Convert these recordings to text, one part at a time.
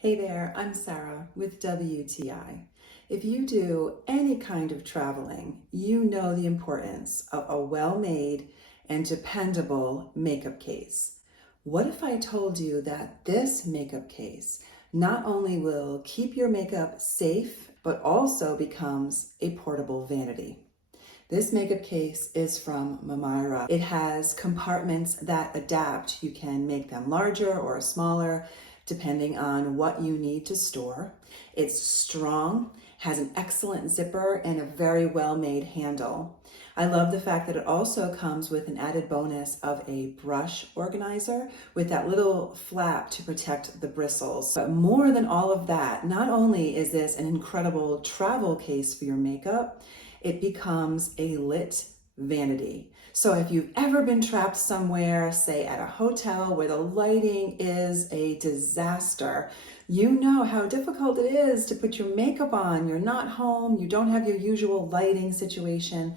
Hey there, I'm Sarah with WTI. If you do any kind of traveling, you know the importance of a well-made and dependable makeup case. What if I told you that this makeup case not only will keep your makeup safe, but also becomes a portable vanity? This makeup case is from MOMIRA. It has compartments that adapt. You can make them larger or smaller depending on what you need to store. It's strong, has an excellent zipper, and a very well-made handle. I love the fact that it also comes with an added bonus of a brush organizer with that little flap to protect the bristles. But more than all of that, not only is this an incredible travel case for your makeup, it becomes a lit vanity. So if you've ever been trapped somewhere, say at a hotel where the lighting is a disaster, you know how difficult it is to put your makeup on. You're not home, you don't have your usual lighting situation.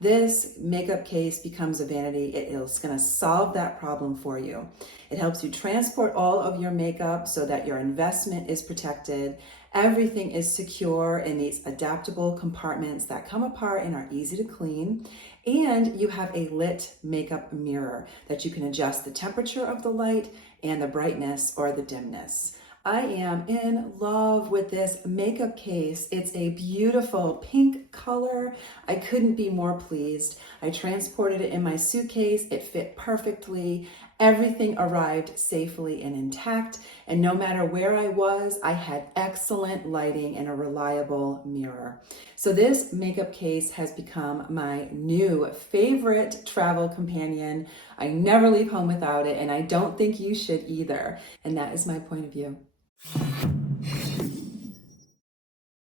This makeup case becomes a vanity. It's going to solve that problem for you. It helps you transport all of your makeup so that your investment is protected. Everything is secure in these adaptable compartments that come apart and are easy to clean. And you have a lit makeup mirror that you can adjust the temperature of the light and the brightness or the dimness. I am in love with this makeup case. It's a beautiful pink color. I couldn't be more pleased. I transported it in my suitcase. It fit perfectly. Everything arrived safely and intact. And no matter where I was, I had excellent lighting and a reliable mirror. So this makeup case has become my new favorite travel companion. I never leave home without it, and I don't think you should either. And that is my point of view.